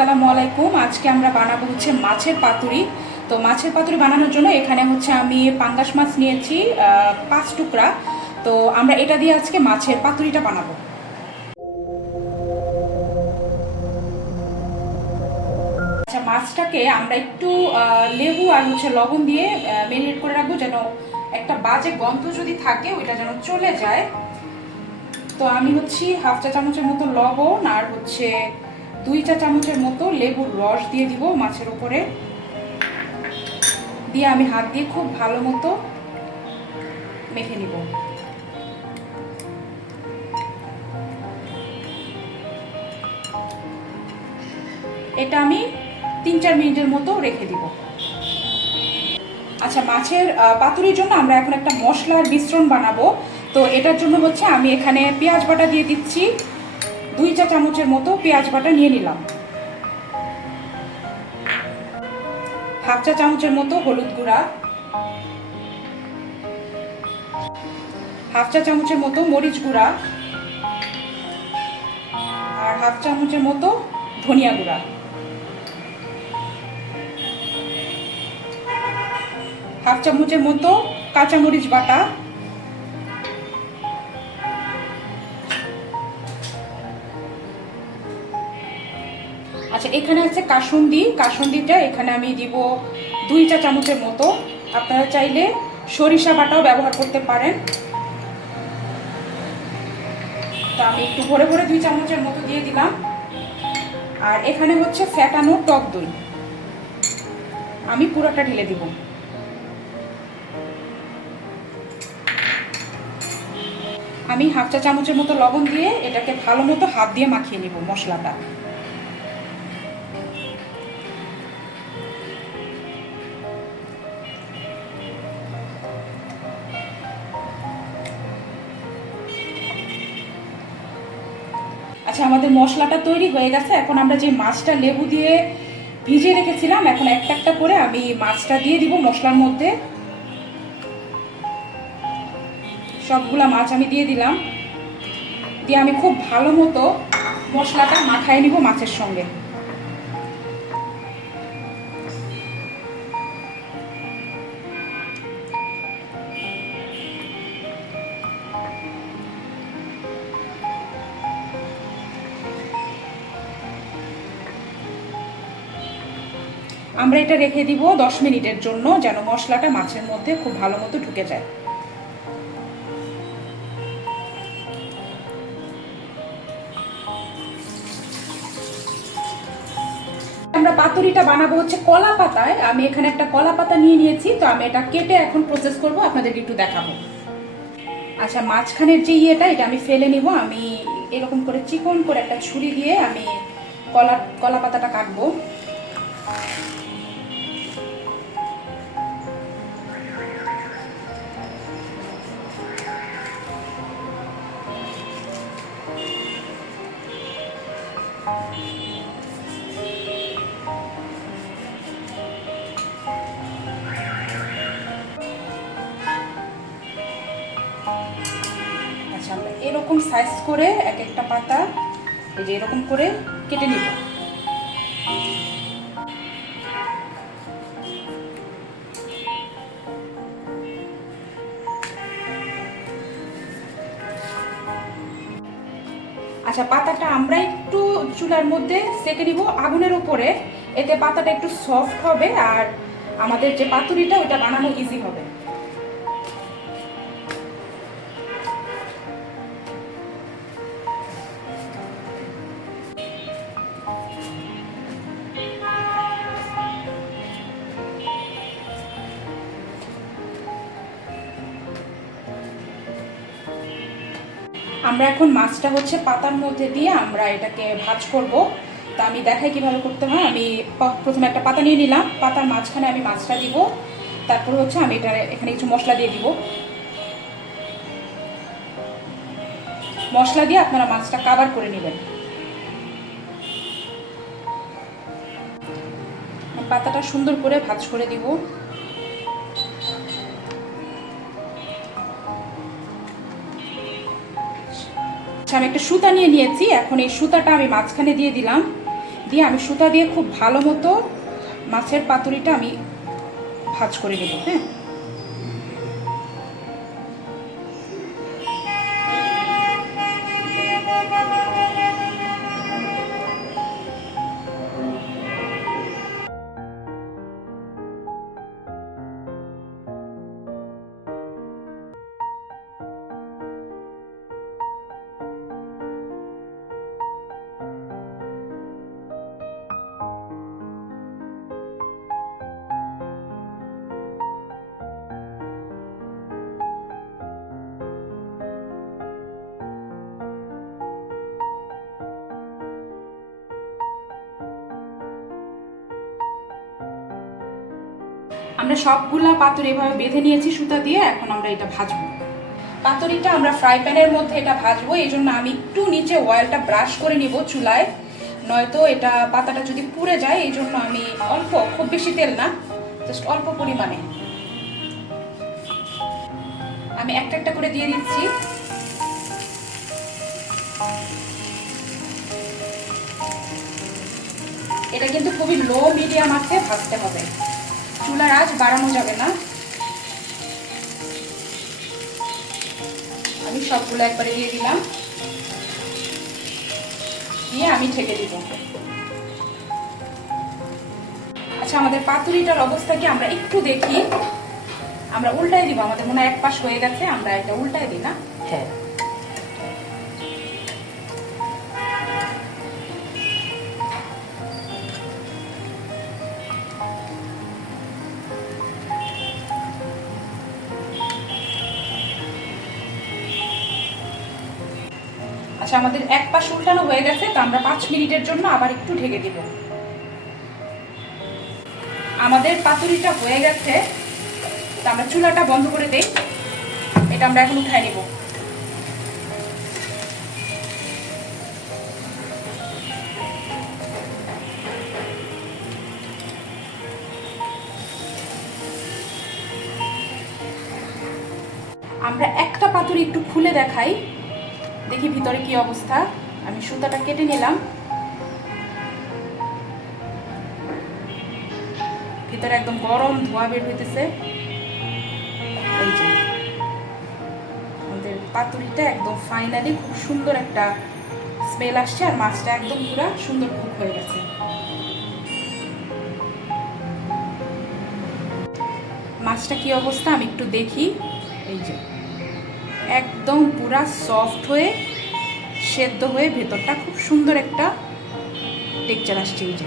আসসালামু আলাইকুম। আজকে আমরা বানাবো হচ্ছে মাছের পাতুরি। তো মাছের পাতুরি বানানোর জন্য এখানে হচ্ছে আমি পাঙ্গাস মাছ নিয়েছি 5 টুকরা। তো আমরা এটা দিয়ে আজকে মাছের পাতুরিটা বানাবো। আচ্ছা, মাছটাকে আমরা একটু লেবু আর হচ্ছে লবণ দিয়ে মেরিনেট করে রাখবো, যেন একটা বাজে গন্ধ যদি থাকে ওইটা যেন চলে যায়। তো আমি হচ্ছে হাফ চা চামচের মতো লবণ আর হচ্ছে 2 চা চামচের মতো লেবুর রস দিয়ে দিব মাছের উপরে। দিয়ে আমি হাত দিয়ে খুব ভালো মতো মেখে নিব। এটা আমি 3-4 মিনিটের মতো রেখে দিব। আচ্ছা, মাছের পাতুরির জন্য আমরা এখন একটা মশলার মিশ্রণ বানাবো। তো এটার জন্য হচ্ছে আমি এখানে পেঁয়াজ বাটা দিয়ে দিচ্ছি। 2 চা চামচের মতো পেঁয়াজ বাটা নিয়ে নিলাম। হাফ চা চামচের মতো হলুদ গুঁড়া, হাফ চা চামচের মতো মরিচ গুঁড়া আর হাফ চামচের মতো ধনিয়া গুঁড়া, হাফ চামচের মতো কাঁচামরিচ বাটা, আচ্ছা এখানে আছে কাসুন্দিটা এখানে আমি দিব 2 চা চামচের মতো। আপনারা চাইলে সরিষা বাটাও ব্যবহার করতে পারেন। তো আমি একটু ভরে ভরে 2 চামচের মতো দিয়ে দিলাম। আর এখানে হচ্ছে ফ্যাটানো টক দই, আমি পুরোটা ঢেলে দিব। আমি হাফ চা চামচের মতো লবণ দিয়ে এটাকে ভালো মতো হাত দিয়ে মাখিয়ে নিব মশলাটা। আচ্ছা, আমাদের মশলাটা তৈরি হয়ে গেছে। এখন আমরা যে মাছটা লেবু দিয়ে ভিজিয়ে রেখেছিলাম, এখন একটা একটা করে আমি মাছটা দিয়ে দিব মশলার মধ্যে। সবগুলা মাছ আমি দিয়ে দিলাম। দিয়ে আমি খুব ভালো মতো মশলাটা মাখায় নিব মাছের সঙ্গে। আমরা এটা রেখে দিব 10 মিনিটের জন্য, যেন মশলাটা মাছের মধ্যে খুব ভালো মতো ঢুকে যায়। আমরা পাতুরিটা বানাবো হচ্ছে কলা পাতায়। আমি এখানে একটা কলা পাতা নিয়ে নিয়েছি। তো আমি এটা কেটে এখন প্রসেস করব, আপনাদেরকে একটু দেখাবো। আচ্ছা, মাঝখানের যে এটা আমি ফেলে নিব। আমি এরকম করে চিকন করে একটা ছুরি দিয়ে আমি কলা পাতাটা কাটবো। আচ্ছা, আমরা এরকম সাইজ করে এক একটা পাতা এই যে এরকম করে কেটে নিব। আচ্ছা, পাতাটা আমরা একটু চুলার মধ্যে সেঁকে নিব আগুনের উপরে। এতে পাতাটা একটু সফট হবে আর আমাদের যে পাতুরিটা ওটা বানানো ইজি হবে। আমরা এখন মাছটা হচ্ছে পাতার মধ্যে দিয়ে আমরা এটাকে ভাজ করব। তা আমি দেখাই কিভাবে করতে হয়। আমি প্রথমে একটা পাতা নিয়ে নিলাম, পাতার মাঝখানে আমি মাছটা দিব। তারপর হচ্ছে আমি এখানে কিছু মশলা দিয়ে দিব। মশলা দিয়ে আপনারা মাছটা কাভার করে নেবেন। পাতাটা সুন্দর করে ভাজ করে দিব। আচ্ছা, আমি একটা সুতা নিয়ে নিয়েছি। এখন এই সুতাটা আমি মাঝখানে দিয়ে দিলাম। দিয়ে আমি সুতা দিয়ে খুব ভালো মতো মাছের পাতুরিটা আমি ভাজ করে নেব। হ্যাঁ, আমরা সবগুলা পাতুরি এভাবে বেঁধে নিয়েছি সুতা দিয়ে। এখন আমরা এটা ভাজবো। পাতুরিটা আমরা ফ্রাই প্যানের মধ্যে এটা ভাজবো, এই জন্য আমি একটু নিচে অয়েলটা ব্রাশ করে নিব চুলায়, নয়তো এটা পাতাটা যদি পুড়ে যায়। এই জন্য আমি অল্প, খুব বেশি তেল না, জাস্ট অল্প পরিমাণে আমি একটা একটা করে দিয়ে দিচ্ছি। এটা কিন্তু খুবই লো মিডিয়াম আঁচে ভাজতে হবে, চুলার আঁচ বাড়ানো যাবে না। আমি সবগুলো একবারে দিয়ে দিলাম, দিয়ে আমি ঢেকে দিব। আচ্ছা, আমাদের পাতুরিটার অবস্থা কি আমরা একটু দেখি। আমরা উল্টাই দিব, আমাদের মনে হয় এক পাশ হয়ে গেছে, আমরা এটা উল্টাই দিই না? হ্যাঁ, আচ্ছা, আমাদের এক পাশ উল্টানো হয়ে গেছে, তো আমরা 5 মিনিটের জন্য আবার একটু ঢেকে দিব। আমাদের পাতুরিটা হয়ে গেছে, তো আমরা চুলাটা বন্ধ করে দেই। এটা আমরা এখন উঠাই নিব। আমরা একটা পাতুরি একটু খুলে দেখাই, দেখি ভিতরে কি অবস্থা। আমি সুতাটা কেটে নিলাম, ভিতরে একদম গরম ধোঁয়া বের হইতেছে। এই যে আমাদের পাতুরিটা একদম ফাইনালি খুব সুন্দর একটা স্মেল আসছে, আর মাছটা একদম পুরো সুন্দর কুক হয়ে গেছে। মাছটা কি অবস্থা আমি একটু দেখি। এই যে একদম পুরা সফট হয়ে সেদ্ধ হয়ে ভেতরটা খুব সুন্দর একটা টেক্সচার আসছে। এই যে